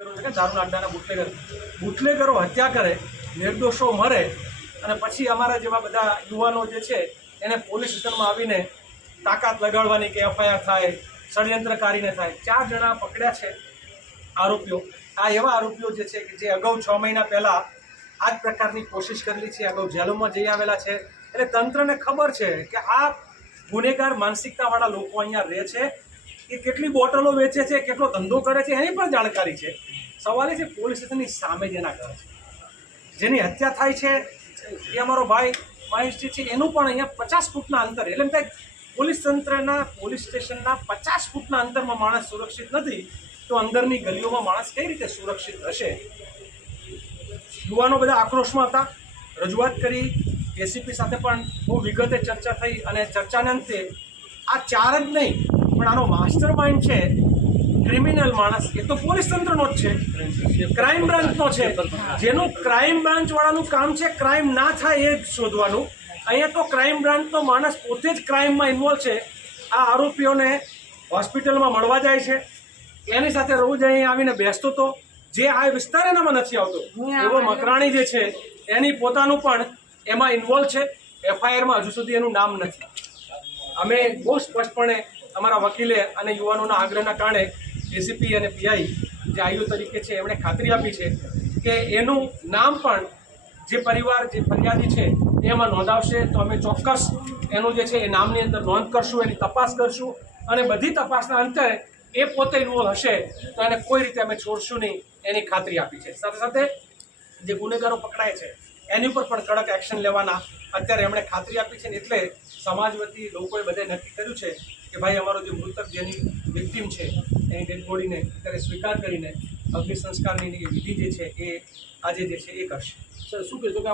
દારૂના અડ્ડાના બુટલેગર બુટલેગરો હત્યા કરે, નિર્દોષો મરે, અને પછી અમારા જેવા બધા યુવાનો જે છે, એને પોલીસ સ્ટેશનમાં આવીને તાકાત લગાડવાની કે એફઆઈઆર થાય ષડયંત્રકારીને થાય, ચાર જણા પકડ્યા છે આરોપીઓ. આ એવા આરોપીઓ જે છે કે જે અગાઉ છ મહિના પહેલાં આ જ પ્રકારની કોશિશ કરેલી છે, અગાઉ જેલોમાં જઈ આવેલા છે. એટલે તંત્રને ખબર છે કે આ ગુનેગાર માનસિકતાવાળા લોકો અહીંયા રહે છે એ કેટલી બોટલો વેચે છે, કેટલો ધંધો કરે છે, એની પણ જાણકારી છે. સવાલ એ છે, પોલીસ સ્ટેશનની સામે જેના ઘર છે. જેની હત્યા થાય છે, એ અમારો ભાઈ મહેશ જે છે, એનું પણ અહીંયા પચાસ ફૂટના અંતર, એટલે એમ થાય પોલીસ તંત્રના, પોલીસ સ્ટેશનના પચાસ ફૂટના અંતરમાં માણસ સુરક્ષિત નથી, તો અંદરની ગલીઓમાં માણસ કઈ રીતે સુરક્ષિત હશે? યુવાનો બધા આક્રોશમાં હતા, રજૂઆત કરી, એસીપી સાથે પણ બહુ વિગતે ચર્ચા થઈ, અને ચર્ચાના અંતે આ ચાર જ નહીં પણ આનો માસ્ટર માઇન્ડ છે ક્રિમિનલ માણસ એ તો પોલીસ તંત્રનો જ છે. ક્રાઇમ બ્રાન્ચનો છે. જેનું ક્રાઇમ બ્રાન્ચવાળાનું કામ છે ક્રાઇમ ના થાય એ જ શોધવાનું. અહીંયા તો ક્રાઇમ બ્રાન્ચનો માણસ પોતે જ ક્રાઇમમાં ઇન્વોલ્વ છે. આ આરોપીઓને હોસ્પિટલમાં મળવા જાય છે. એની સાથે રોજ અહીં આવીને બેસતો હતો જે આ વિસ્તાર એનામાં નથી આવતો. એવો મકરાણી જે છે એની પોતાનું પણ એમાં ઇન્વોલ્વ છે. એફઆઈઆરમાં હજુ સુધી એનું નામ નથી. અમે બહુ સ્પષ્ટપણે અમારા વકીલે અને યુવાનોના આગ્રહના કારણે એસીપી અને પીઆઈ જે આયુ તરીકે છે, એમણે ખાતરી આપી છે કે એનું નામ પણ જે પરિવાર, જે ફરિયાદી છે, એમાં નોંધાવશે તો અમે ચોક્કસ એનું જે છે, એ નામની અંદર નોંધ કરશું, એની તપાસ કરશું અને બધી તપાસના અંતે એ પોતે ઇન્વોલ્વ હશે તો એને કોઈ રીતે અમે છોડશું નહીં એની ખાતરી આપી છે. સાથે સાથે જે ગુનેગારો પકડાય છે, એની ઉપર પણ કડક એક્શન લેવાના અત્યારે એમણે ખાતરી આપી છે ને એટલે સમાજ વતી લોકોએ બધે નક્કી કર્યું છે કે ભાઈ અમારો જે મૃતક જેની વિક્ટીમ છે, એની ડેડ અત્યારે સ્વીકાર કરીને અગ્નિ સંસ્કારની વિધિ જે છે એ આજે જે છે એ કરશે. સર, શું કહેશો કે